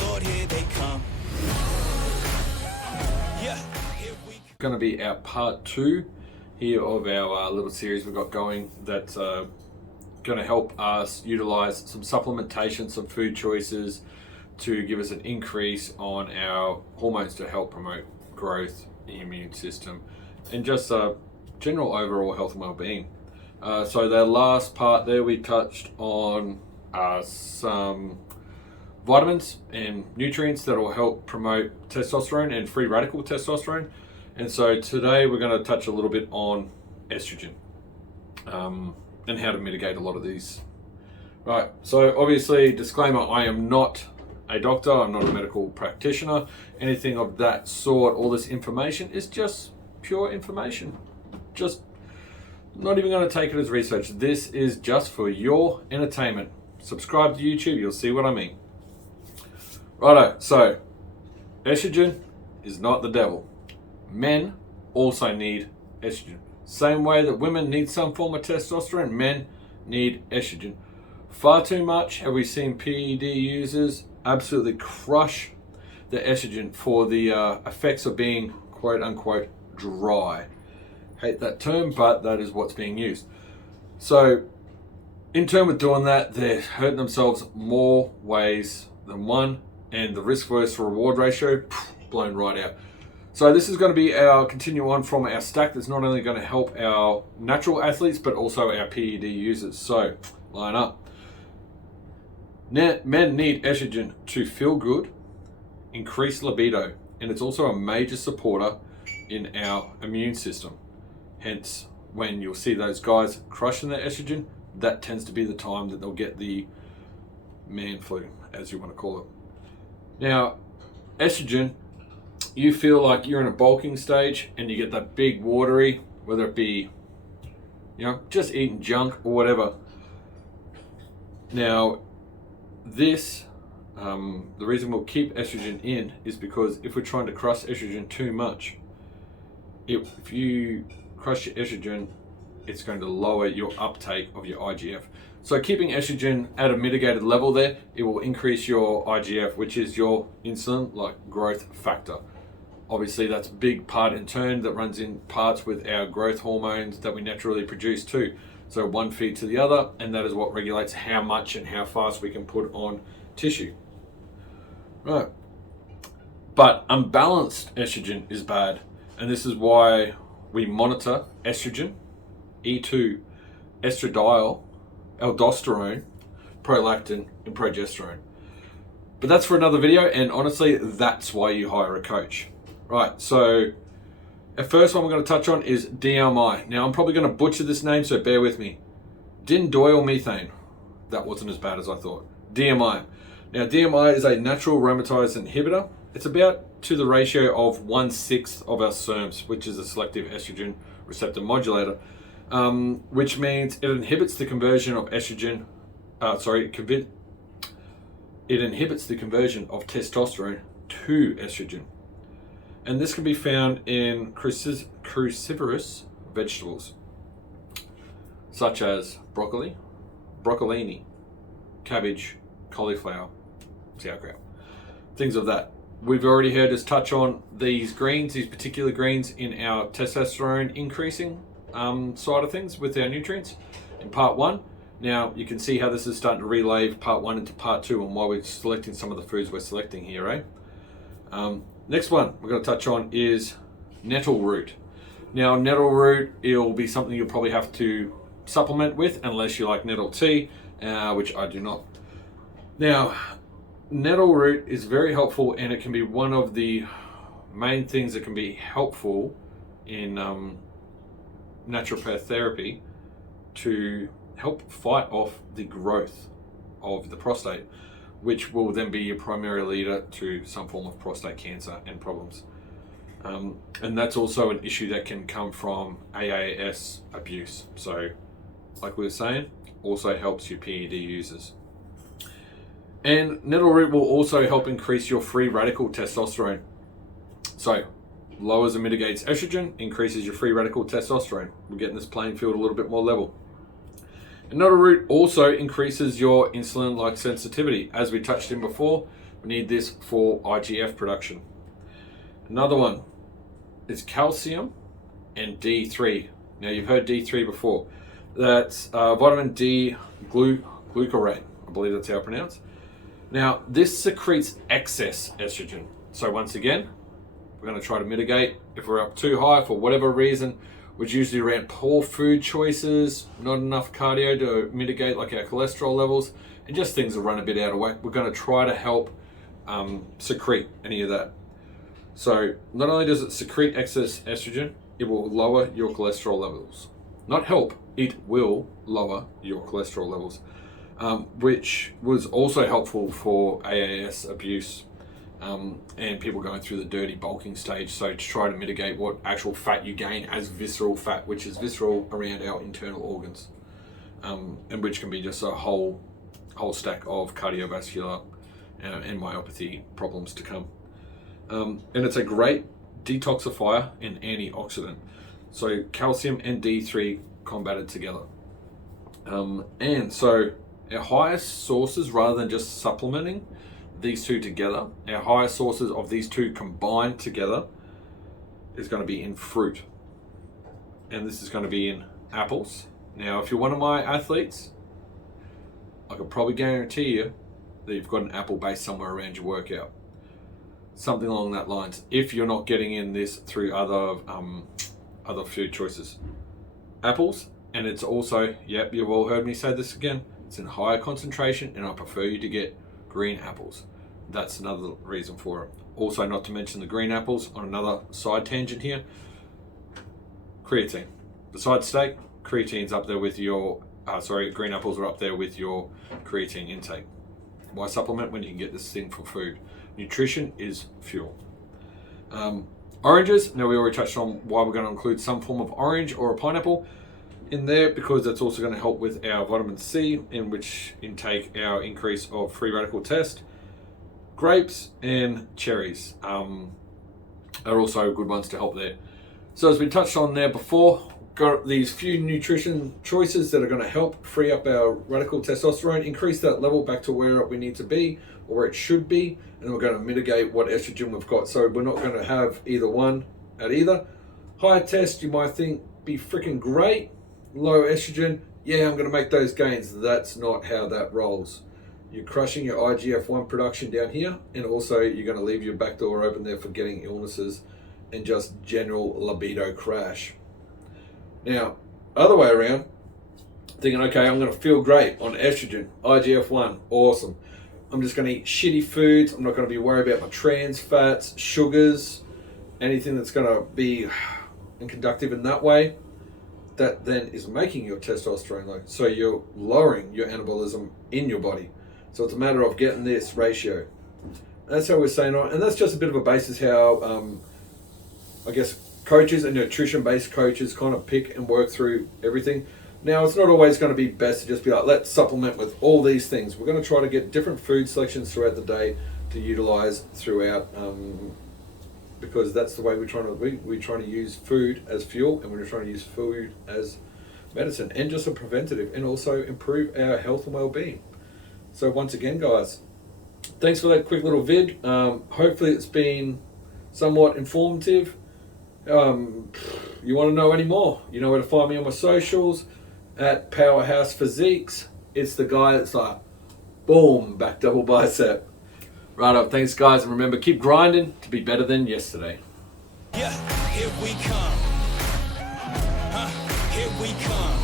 Lord, here they come. Yeah. Going to be our part 2 here of our little series we've got going that's going to help us utilize some supplementation, some food choices to give us an increase on our hormones to help promote growth, the immune system, and just general overall health and well-being. So the last part there we touched on some vitamins and nutrients that will help promote testosterone and free radical testosterone. And so today we're going to touch a little bit on estrogen and how to mitigate a lot of these. Right, so obviously, disclaimer, I am not a doctor, I'm not a medical practitioner, anything of that sort. All this information is just pure information. Just not even going to take it as research. This is just for your entertainment. Subscribe to YouTube, you'll see what I mean. Righto, so estrogen is not the devil. Men also need estrogen. Same way that women need some form of testosterone, men need estrogen. Far too much have we seen PED users absolutely crush the estrogen for the effects of being quote unquote dry. Hate that term, but that is what's being used. So in turn with doing that, they're hurting themselves more ways than one, and the risk versus reward ratio blown right out. So this is going to be our continue on from our stack that's not only going to help our natural athletes but also our PED users. So line up. Men need estrogen to feel good, increase libido, and it's also a major supporter in our immune system. Hence, when you'll see those guys crushing their estrogen, that tends to be the time that they'll get the man flu, as you want to call it. Now, estrogen, you feel like you're in a bulking stage and you get that big watery, whether it be, just eating junk or whatever. Now, this, the reason we'll keep estrogen in is because if we're trying to crush estrogen too much, if you crush your estrogen, it's going to lower your uptake of your IGF. So keeping estrogen at a mitigated level there, it will increase your IGF, which is your insulin growth factor. Obviously that's a big part in turn that runs in parts with our growth hormones that we naturally produce too. So one feed to the other, and that is what regulates how much and how fast we can put on tissue. Right. But unbalanced estrogen is bad, and this is why we monitor estrogen, E2, estradiol, aldosterone, prolactin, and progesterone. But that's for another video, and honestly, that's why you hire a coach. Right, so the first one we're going to touch on is DMI. Now, I'm probably going to butcher this name, so bear with me. Dinedoyl methane. That wasn't as bad as I thought. DMI. Now, DMI is a natural aromatase inhibitor. It's about to the ratio of 1/6 of our SERMs, which is a selective estrogen receptor modulator, which means it inhibits the conversion of estrogen. It inhibits the conversion of testosterone to estrogen. And this can be found in cruciferous vegetables, such as broccoli, broccolini, cabbage, cauliflower, sauerkraut, things of that. We've already heard us touch on these particular greens in our testosterone increasing side of things with our nutrients in part 1. Now you can see how this is starting to relay part 1 into part 2 and why we're selecting some of the foods we're selecting here, eh? Next one we're going to touch on is nettle root. Now, nettle root, it'll be something you'll probably have to supplement with unless you like nettle tea, which I do not. Now, nettle root is very helpful, and it can be one of the main things that can be helpful in naturopath therapy to help fight off the growth of the prostate, which will then be your primary leader to some form of prostate cancer and problems. And that's also an issue that can come from AAS abuse. So, like we were saying, also helps your PED users. And nettle root will also help increase your free radical testosterone. So, lowers and mitigates estrogen, increases your free radical testosterone. We're getting this playing field a little bit more level. And nettle root also increases your insulin-like sensitivity. As we touched in before, We need this for IGF production. Another one is calcium and D3. Now you've heard D3 before. That's vitamin D glucarate. I believe that's how it's pronounced. Now this secretes excess estrogen. So once again, we're going to try to mitigate if we're up too high for whatever reason, which usually around poor food choices, not enough cardio to mitigate like our cholesterol levels, and just things that run a bit out of whack. We're going to try to help secrete any of that. So not only does it secrete excess estrogen, it will lower your cholesterol levels. Not help, it will lower your cholesterol levels, which was also helpful for AAS abuse and people going through the dirty bulking stage. So to try to mitigate what actual fat you gain as visceral fat, which is visceral around our internal organs, and which can be just a whole stack of cardiovascular and myopathy problems to come. And it's a great detoxifier and antioxidant. So calcium and D3 combated together. And so our highest sources, rather than just supplementing these two together, our highest sources of these two combined together is going to be in fruit. And this is going to be in apples. Now, if you're one of my athletes, I can probably guarantee you that you've got an apple base somewhere around your workout. Something along that lines, if you're not getting in this through other food choices. Apples, and it's also, yep, you've all heard me say this again, it's in higher concentration, and I prefer you to get green apples. That's another reason for it. Also, not to mention the green apples, on another side tangent here, creatine. Besides steak, creatine's up there with your, green apples are up there with your creatine intake. Why supplement when you can get this thing for food? Nutrition is fuel. Oranges, now we already touched on why we're going to include some form of orange or a pineapple in there, because that's also going to help with our vitamin C, in which intake our increase of free radical test. Grapes and cherries are also good ones to help there. So as we touched on there before, got these few nutrition choices that are going to help free up our radical testosterone, increase that level back to where we need to be or where it should be, and we're going to mitigate what estrogen we've got. So we're not going to have either one at either. High test, you might think, be freaking great. Low estrogen, yeah, I'm going to make those gains. That's not how that rolls. You're crushing your IGF-1 production down here, and also you're going to leave your back door open there for getting illnesses and just general libido crash. Now, other way around, thinking, okay, I'm going to feel great on estrogen, IGF-1, awesome. I'm just going to eat shitty foods. I'm not going to be worried about my trans fats, sugars, anything that's going to be conductive in that way. That then is making your testosterone low. So you're lowering your anabolism in your body. So it's a matter of getting this ratio. That's how we're saying on, and that's just a bit of a basis how I guess coaches and nutrition-based coaches kind of pick and work through everything. Now, it's not always going to be best to just be like, let's supplement with all these things. We're going to try to get different food selections throughout the day to utilize throughout, because that's the way we're trying to use food as fuel, and we're trying to use food as medicine and just a preventative, and also improve our health and well-being. So once again, guys, thanks for that quick little vid. Hopefully it's been somewhat informative. You want to know any more, you know where to find me on my socials at Powerhouse Physiques. It's the guy that's like, boom, back double bicep. Right up, thanks guys, and remember, keep grinding to be better than yesterday. Yeah, here we come. Here we come.